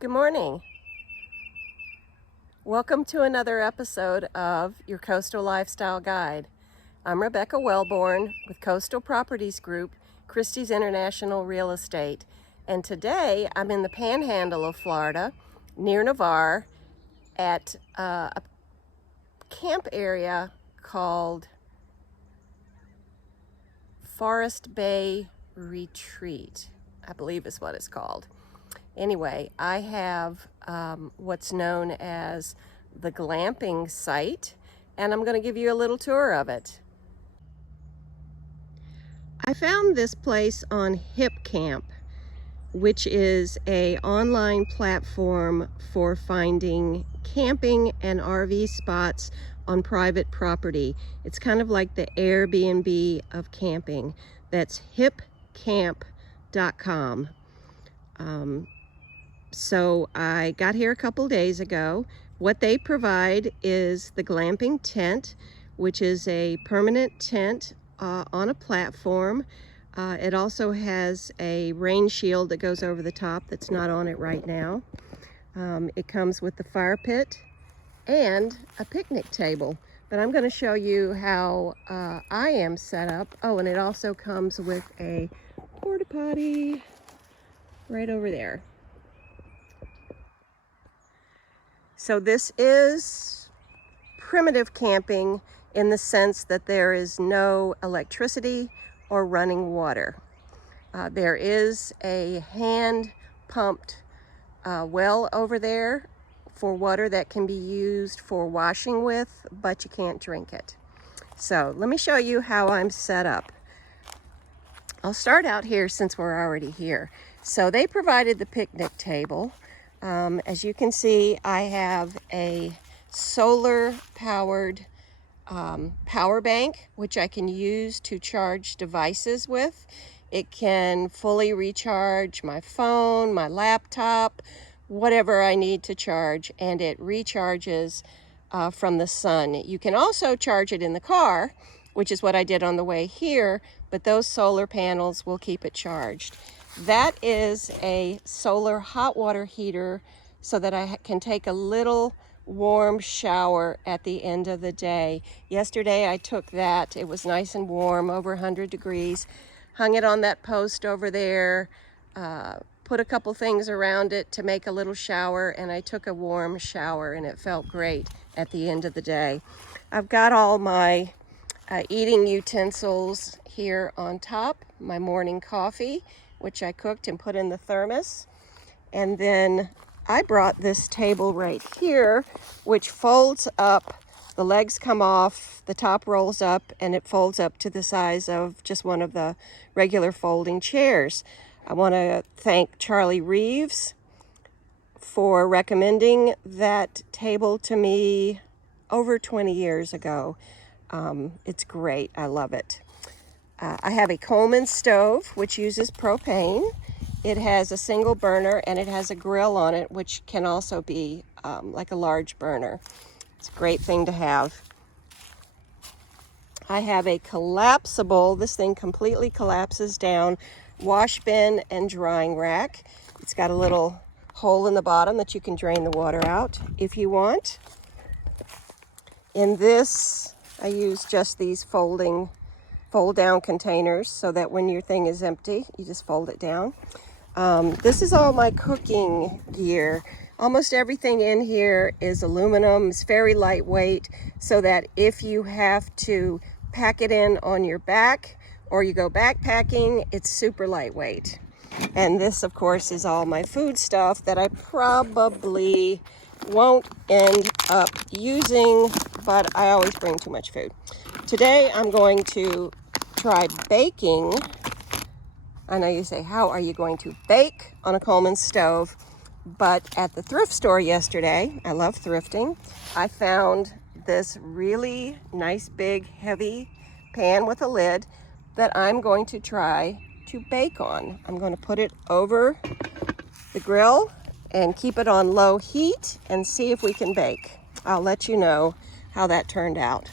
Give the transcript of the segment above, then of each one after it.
Good morning. Welcome to another episode of your Coastal Lifestyle Guide. I'm Rebecca Wellborn with Coastal Properties Christies International Real Estate. And today I'm in the panhandle of Florida, near Navarre, at a camp area called Forest Bay Retreat, I believe is what it's called. Anyway, I have what's known as the glamping site, and I'm going to give you a little tour of it. I found this place on HipCamp, which is an online platform for finding camping and RV spots on private property. It's kind of like the Airbnb of camping. That's hipcamp.com. So I got here a couple days ago. What they provide is the Glamping Tent, which is a permanent tent on a platform. It also has a rain shield that goes over the top that's not on it right now. It comes with the fire pit and a picnic table. But I'm going to show you how I am set up. Oh, and it also comes with a porta potty right over there. So this is primitive camping in the sense that there is no electricity or running water. There is a hand-pumped well over there for water that can be used for washing with, but you can't drink it. So let me show you how I'm set up. I'll start out here since we're already here. So they provided the picnic table. As you can see, I have a solar-powered power bank, which I can use to charge devices with. It can fully recharge my phone, my laptop, whatever I need to charge, and it recharges from the sun. You can also charge it in the car, which is what I did on the way here, but those solar panels will keep it charged. That is a solar hot water heater so that I can take a little warm shower at the end of the day. Yesterday I took that. It was nice and warm, over 100 degrees. Hung it on that post over there, put a couple things around it to make a little shower, and I took a warm shower and it felt great at the end of the day. I've got all my eating utensils here on top, my morning coffee, which I cooked and put in the thermos. And then I brought this table right here, which folds up. The legs come off, the top rolls up, and it folds up to the size of just one of the regular folding chairs. I want to thank Charlie Reeves for recommending that table to me over 20 years ago. It's great. I love it. I have a Coleman Stove, which uses propane. It has a single burner and it has a grill on it, which can also be like a large burner. It's a great thing to have. I have a collapsible, this thing completely collapses down, wash bin and drying rack. It's got a little hole in the bottom that you can drain the water out if you want. In this, I use just these fold down containers so that when your thing is empty, you just fold it down. This is all my cooking gear. Almost everything in here is aluminum. It's very lightweight, so that if you have to pack it in on your back or you go backpacking, it's super lightweight. And this, of course, is all my food stuff that I probably won't end up using, but I always bring too much food. Today I'm going to try baking. I know you say, how are you going to bake on a Coleman stove? But at the thrift store yesterday, I love thrifting, I found this really nice big heavy pan with a lid that I'm going to try to bake on. I'm going to put it over the grill and keep it on low heat and see if we can bake. I'll let you know how that turned out.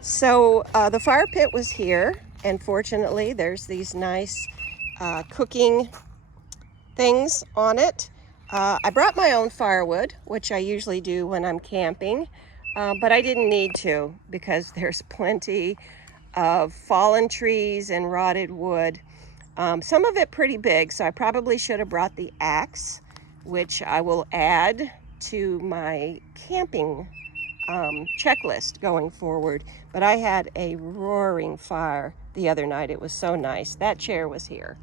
So the fire pit was here, and fortunately there's these nice cooking things on it. I brought my own firewood, which I usually do when I'm camping, but I didn't need to because there's plenty of fallen trees and rotted wood. Some of it pretty big, so I probably should have brought the axe, which I will add to my camping checklist going forward. But I had a roaring fire the other night. It was so nice. That chair was here.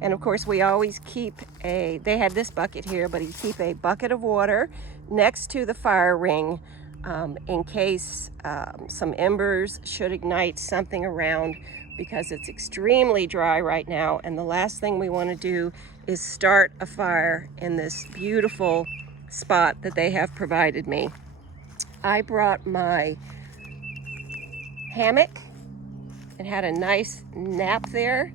And of course, we always keep they had this bucket here, but you keep a bucket of water next to the fire ring in case some embers should ignite something around, because it's extremely dry right now. And the last thing we want to do is start a fire in this beautiful spot that they have provided me. I brought my hammock and had a nice nap there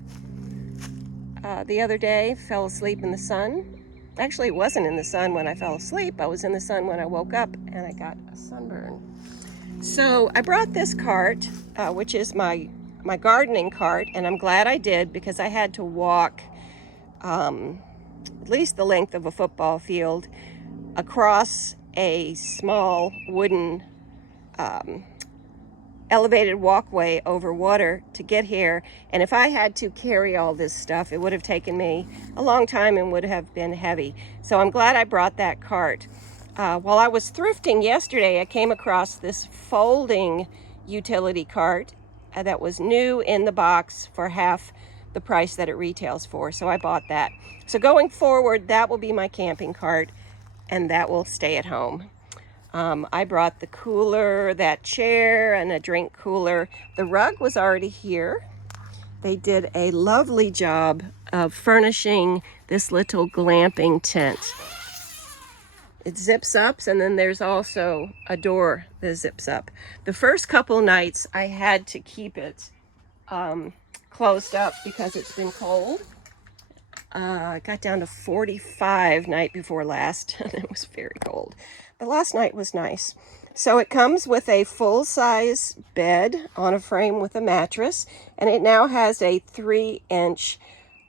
the other day. Fell asleep in the sun. Actually, it wasn't in the sun when I fell asleep. I was in the sun when I woke up, and I got a sunburn. So I brought this cart, which is my gardening cart, and I'm glad I did, because I had to walk at least the length of a football field across a small wooden elevated walkway over water to get here. And if I had to carry all this stuff, it would have taken me a long time and would have been heavy. So I'm glad I brought that cart. While I was thrifting yesterday, I came across this folding utility cart that was new in the box for half the price that it retails for. So I bought that. So going forward, that will be my camping cart, and that will stay at home. I brought the cooler, that chair, and a drink cooler. The rug was already here. They did a lovely job of furnishing this little glamping tent. It zips up, and then there's also a door that zips up. The first couple nights I had to keep it closed up because it's been cold. I got down to 45 night before last, and it was very cold. But last night was nice. So it comes with a full-size bed on a frame with a mattress, and it now has a 3-inch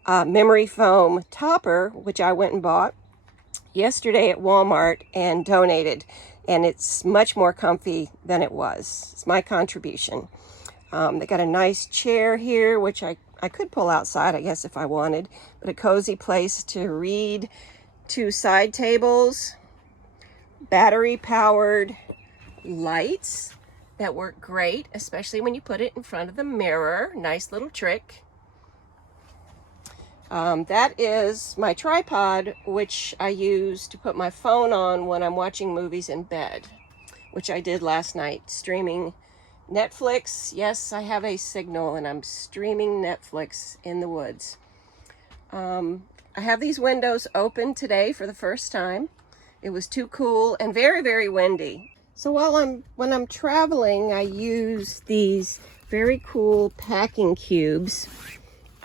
memory foam topper, which I went and bought yesterday at Walmart and donated, and it's much more comfy than it was. It's my contribution. They got a nice chair here, which I could pull outside, I guess, if I wanted, but a cozy place to read, 2 side tables, battery-powered lights that work great, especially when you put it in front of the mirror. Nice little trick. That is my tripod, which I use to put my phone on when I'm watching movies in bed, which I did last night, streaming Netflix. Yes, I have a signal, and I'm streaming Netflix in the woods. I have these windows open today for the first time. It was too cool and very, very windy. So when I'm traveling, I use these very cool packing cubes,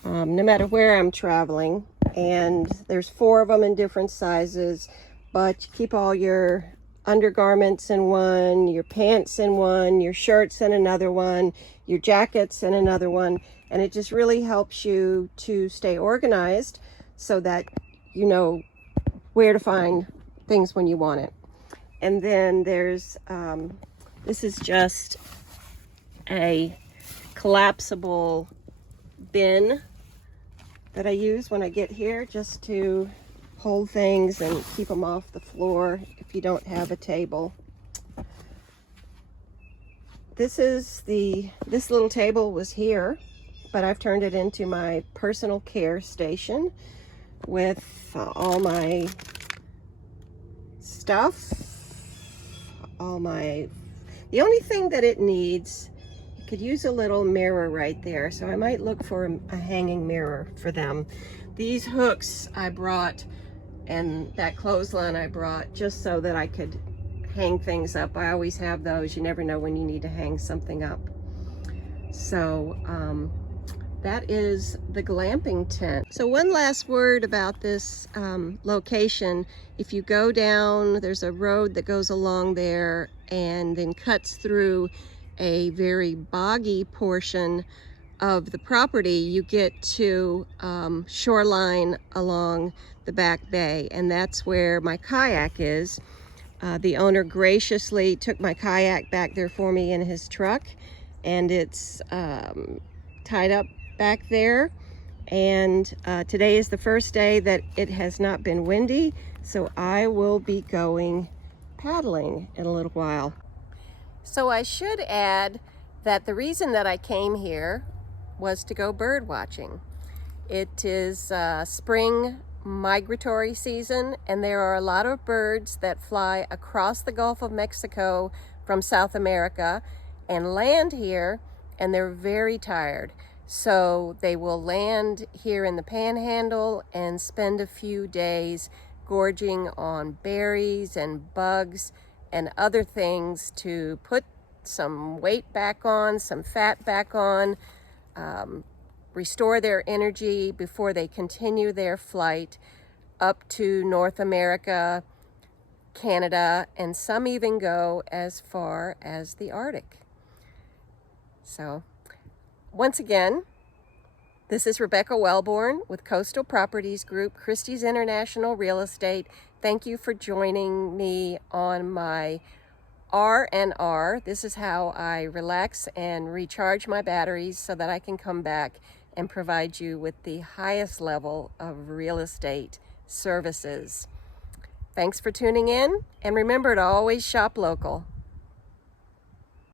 no matter where I'm traveling. And there's 4 of them in different sizes, but you keep all your undergarments in one, your pants in one, your shirts in another one, your jackets in another one. And it just really helps you to stay organized so that you know where to find things when you want it. And then there's this is just a collapsible bin that I use when I get here, just to hold things and keep them off the floor if you don't have a table. This little table was here, but I've turned it into my personal care station with all my stuff, the only thing that it needs, it could use a little mirror right there, so I might look for a hanging mirror for them. These hooks I brought, and that clothesline I brought, just so that I could hang things up. I always have those. You never know when you need to hang something up. So that is the glamping tent. So one last word about this location. If you go down, there's a road that goes along there and then cuts through a very boggy portion of the property, you get to shoreline along the back bay, and that's where my kayak is. The owner graciously took my kayak back there for me in his truck, and it's tied up back there. And today is the first day that it has not been windy, so I will be going paddling in a little while. So I should add that the reason that I came here was to go bird watching. It is spring migratory season, and there are a lot of birds that fly across the Gulf of Mexico from South America and land here, and they're very tired. So they will land here in the panhandle and spend a few days gorging on berries and bugs and other things to put some weight back on, some fat back on, restore their energy before they continue their flight up to North America, Canada, and some even go as far as the Arctic. So, once again, this is Rebecca Wellborn with Coastal Properties Group, Christies International Real Estate. Thank you for joining me on my R&R. This is how I relax and recharge my batteries so that I can come back and provide you with the highest level of real estate services. Thanks for tuning in, and remember to always shop local.